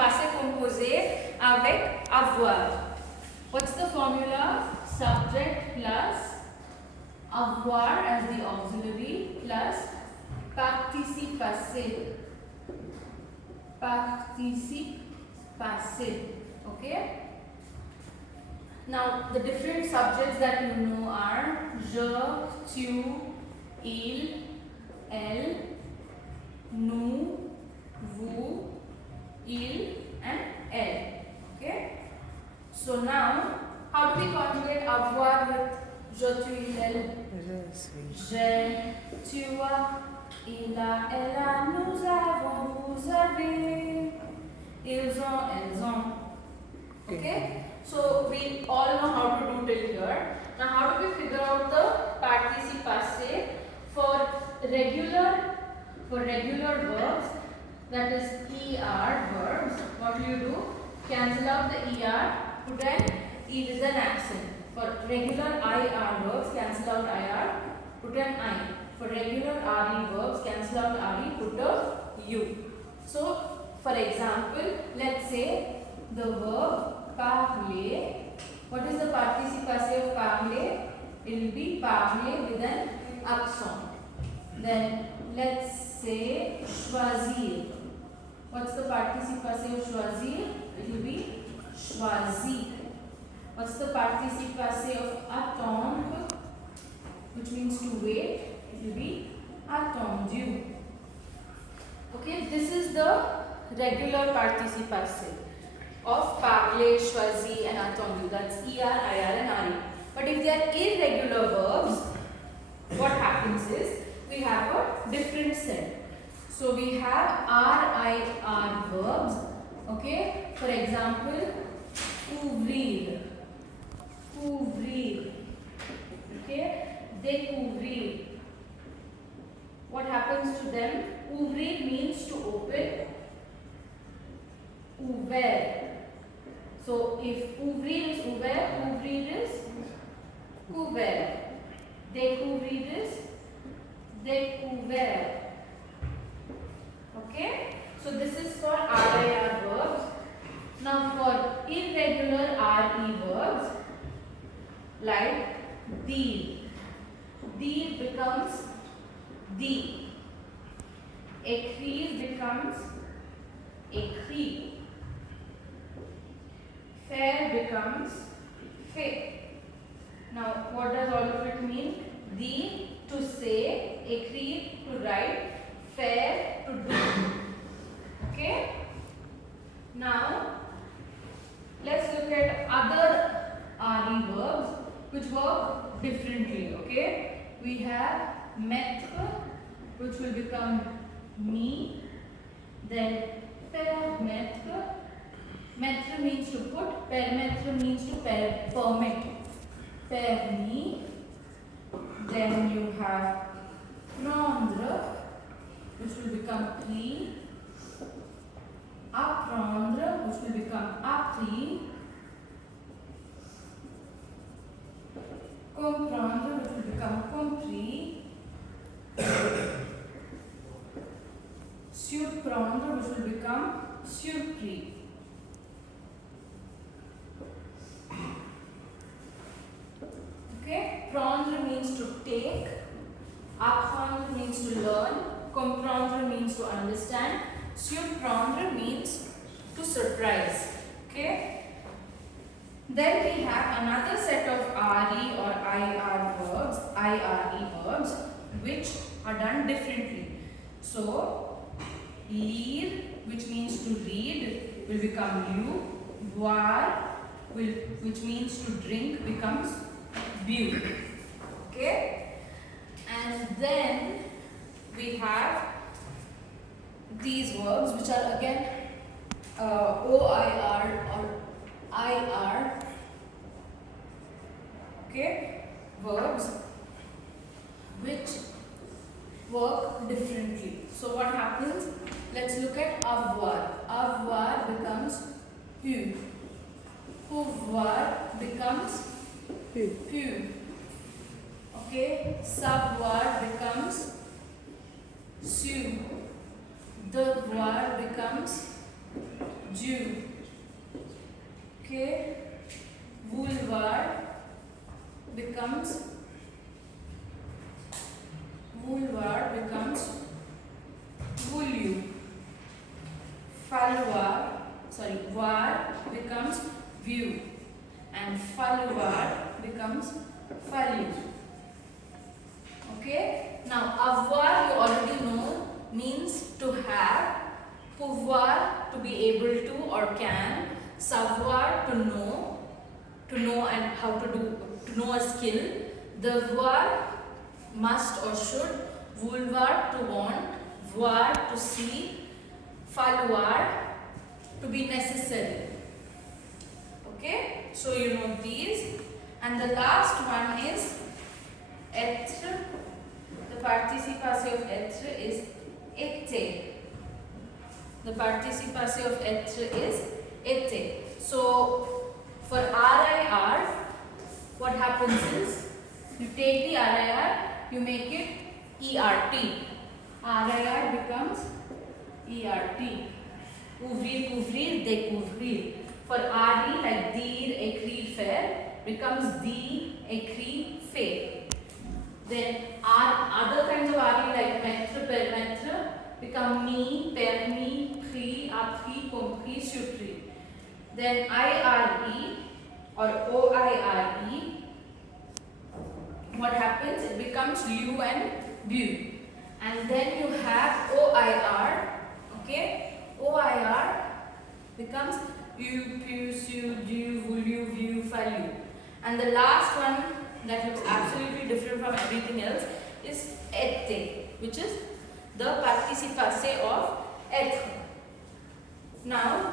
passé composé avec avoir. What's the formula? Subject plus avoir as the auxiliary plus participe passé. Participe passé. Okay? Now, the different subjects that you know are je, tu, il, elle, nous, vous, il, and elle. Okay? So now, how do we conjugate avoir with je, tu, il, elle? J'ai, tu as, il a, elle a, nous avons, vous avez, ils ont, elles ont. Okay? So we all know how to do till here. Now how do we figure out the participe passé for regular verbs, that is ER verbs? What do you do? Cancel out the ER, put an E with an accent. For regular IR verbs, cancel out IR, put an I. For regular RE verbs, cancel out RE, put a U. So for example, let's say the verb parler. What is the participe passé of parler? It will be parler with an accent. Then let's say choisir. What's the participe passé of choisir? It will be choisi. What's the participe passé of attendre, which means to wait? It will be attendu. Okay, this is the regular participe passé of parler, choisi and attendu. That's ER, IR and RE. But if they are irregular verbs, what happens is we have a different set. So we have RIR verbs. Okay, for example, ouvrir, ouvrir. Okay, découvrir. What happens to them? Ouvrir means to open. Ouvert. So if ouvrir is ouvert, ouvrir is couvert. Découvrir is découvert. Okay? So this is for RIR verbs. Now for irregular RE verbs, like dire. Dire becomes di. Écrire becomes écrit. Faire becomes fait. Now, what does all of it mean? Dire, to say, écrire, to write, faire, to do. Okay? Now, let's look at other RE verbs which work differently. Okay? We have mettre, which will become me. Then permettre. Mettre means to put, permettre means to permit. Permis. Then you have prendre, which will become pris. Apprendre, which will become appris. Comprendre, which will become compris. Surprendre, which will become surpris. Okay, prendre means to take, apprendre means to learn, comprendre means to understand, surprendre means to surprise. Okay. Then we have another set of RE or IR verbs, IRE verbs, which are done differently. So, lire, which means to read, will become lu. Boire, which means to drink, becomes bu. Okay? And then we have these verbs which are again OIR or IR. Okay? Verbs which work differently. So what happens? Let's look at avoir. Avoir becomes eu. Pouvoir becomes pu. Okay? Savoir becomes su. Devoir becomes du. Okay, vouloir becomes voulu. Voir becomes view, and falloir becomes fallu. Okay, now avoir you already know means to have, pouvoir to be able to or can, savoir to know and how to do, to know a skill, devoir must or should, vouloir to want, voir to see, falloir to be necessary. Okay, so you know these. And the last one is être. The participe passé of être is était. The participe passé of être is était. So for RIR, what happens is you take the RIR, you make it ERT. RIR becomes ERT. Ouvrir, couvrir, découvrir. For RE, like dire, écrire, faire, becomes dire, écrire, faire. Then other kinds of RE like maître, permettre, become mis, permis, pris, appris, compris, surpris. Then IRE or OIRE, what happens? It becomes lieu and bu. And then you have OIR, okay? OIR becomes eu, pu, su, du, voulu, vu, fallu. And the last one that looks absolutely different from everything else is était, which is the participe passé of être. Now,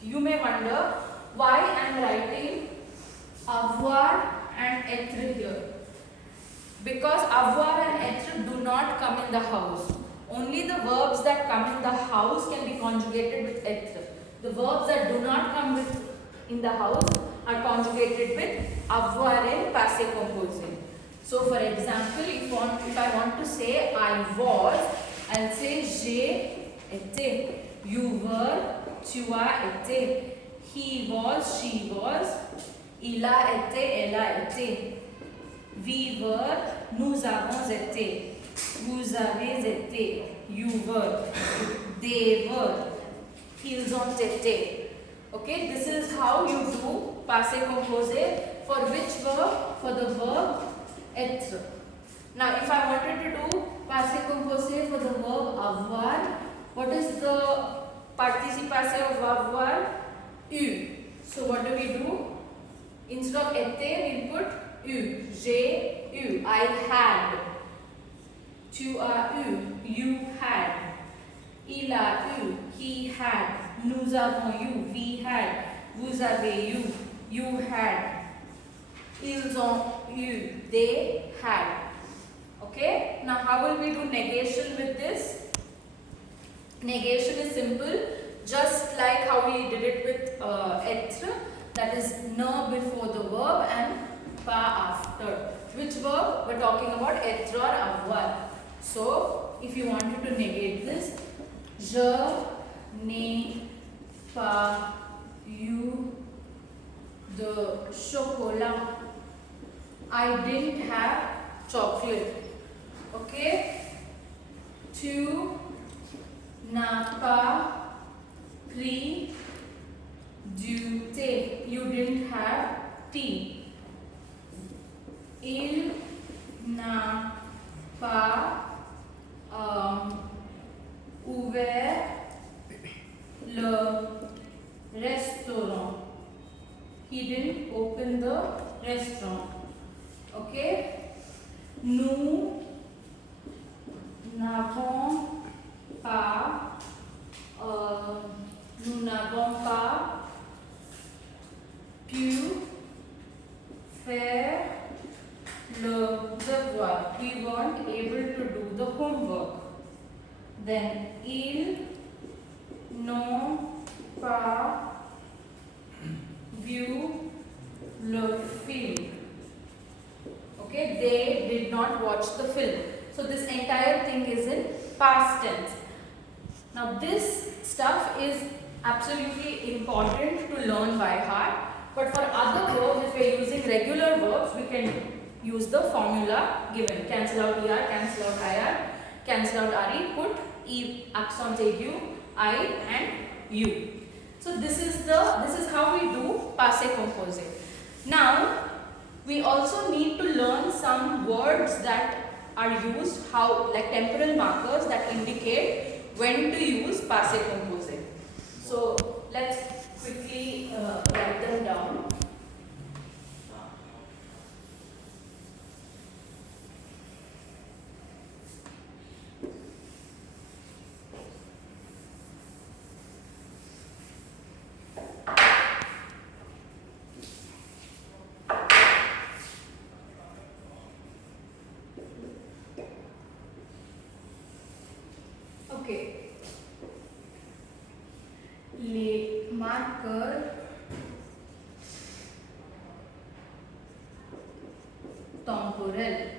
you may wonder why I am writing avoir and être here. Because avoir and être do not come in the house. Only the verbs that come in the house can be conjugated with être. The verbs that do not come in the house are conjugated with avoir in passé composé. So for example, if I want to say I was, I'll say j'ai été. You were, tu as été. He was, she was. Il a été, elle a été. We were, nous avons été. Vous avez été. You were. They were. Ils ont été. Okay, this is how you do passé composé for which verb? For the verb être. Now, if I wanted to do passé composé for the verb avoir, what is the participe passé of avoir? Eu. So, what do? Instead of été, we put eu. J'ai eu. I had. Tu as eu. You had. Il a eu. He had. Nous avons eu. We had. Vous avez eu. You had. Ils ont eu. They had. Okay. Now, how will we do negation with this? Negation is simple. Just like how we did it with être. That is ne before the verb and pas after. Which verb? We're talking about être or avoir. So, if you wanted to negate this, je n'ai pas eu de chocolat. I didn't have chocolate. Okay? Tu n'as pas pris du thé. You didn't have tea. Il n'a pas ouvert le restaurant. He didn't open the restaurant. Okay? Nous n'avons pas pu faire le devoir. We weren't able to do the homework. Then, ils n'ont pas vu le film. Okay, they did not watch the film. So this entire thing is in past tense. Now this stuff is absolutely important to learn by heart. But for other verbs, if we are using regular verbs, we can use the formula given. Cancel out ER, cancel out IR, cancel out RE, put E accent aigu, I and U. So this is how we do passé composé. Now we also need to learn some words that are used, how like temporal markers that indicate when to use passé composé. So let's quickly write them down. Okay. Les marqueurs temporels.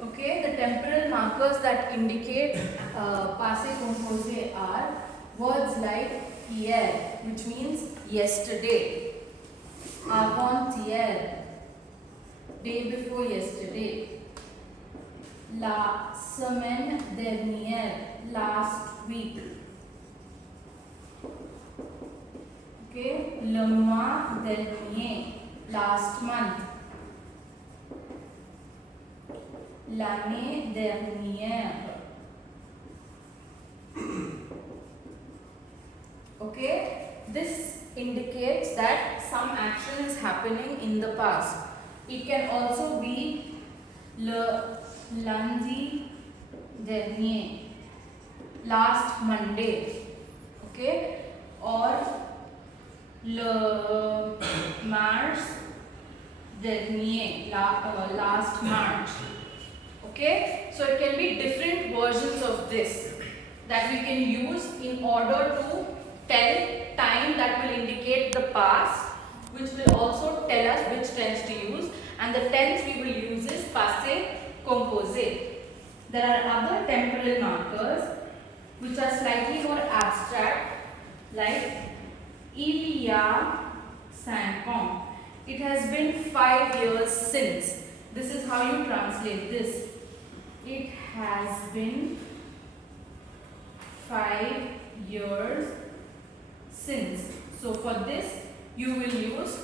Okay, the temporal markers that indicate passé composé are words like hier, which means yesterday, avant-hier, day before yesterday, la semaine dernière, last week. Okay, le mois dernier, last month. L'année dernière. Okay, this indicates that some action is happening in the past. It can also be le lundi dernier, last Monday. Okay, or le mars dernier, last March. Okay, so it can be different versions of this that we can use in order to tell time that will indicate the past, which will also tell us which tense to use, and the tense we will use is passé composé. There are other temporal markers which are slightly more abstract, like il y a 5 ans. It has been 5 years since. This is how you translate this. It has been 5 years since. So for this you will use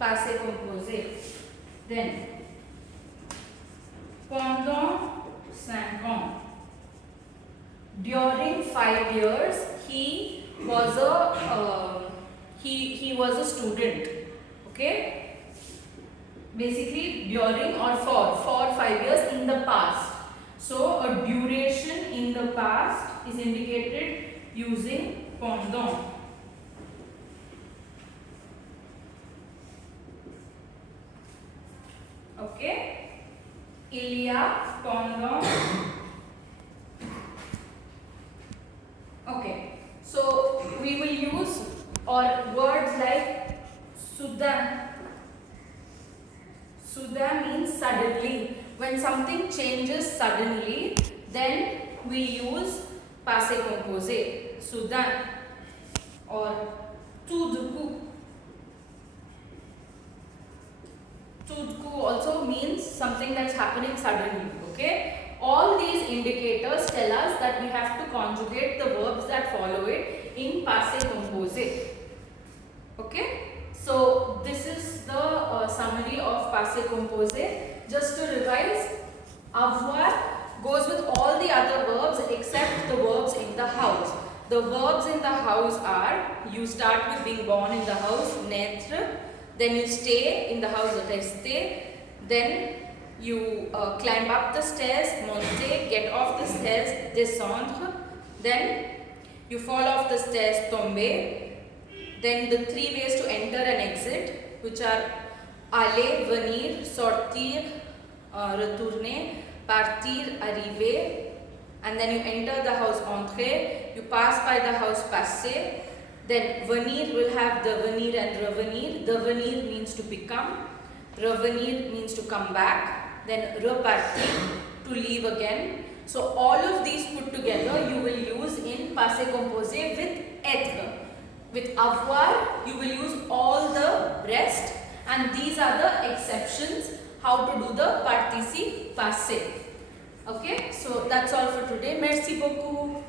passé composé. Then pendant 5 ans. During 5 years he was a student. Okay? Basically during or for 5 years in the past. So a duration in the past is indicated using pendant. Okay? Il y a pendant. Okay. So we will use or words like soudain. Soudain means suddenly. When something changes suddenly, then we use passé composé. Soudain or tout de coup. Tout de coup also means something that's happening suddenly. Okay? All these indicators tell us that we have to conjugate the verbs that follow it in passé composé. Okay? So this is the summary of passé composé. Just to revise, avoir goes with all the other verbs except the verbs in the house. The verbs in the house are, you start with being born in the house, naître, then you stay in the house, rester, then you climb up the stairs, monter, get off the stairs, descendre, then you fall off the stairs, tomber. Then the 3 ways to enter and exit, which are aller, venir, sortir, retourner, partir, arriver. And then you enter the house, entrer. You pass by the house, passer. Then venir will have the venir and revenir. The venir means to become. Revenir means to come back. Then repartir, to leave again. So all of these put together you will use in passé composé with être. With avoir you will use all the rest, and these are the exceptions how to do the participe passé. Okay, so that's all for today. Merci beaucoup.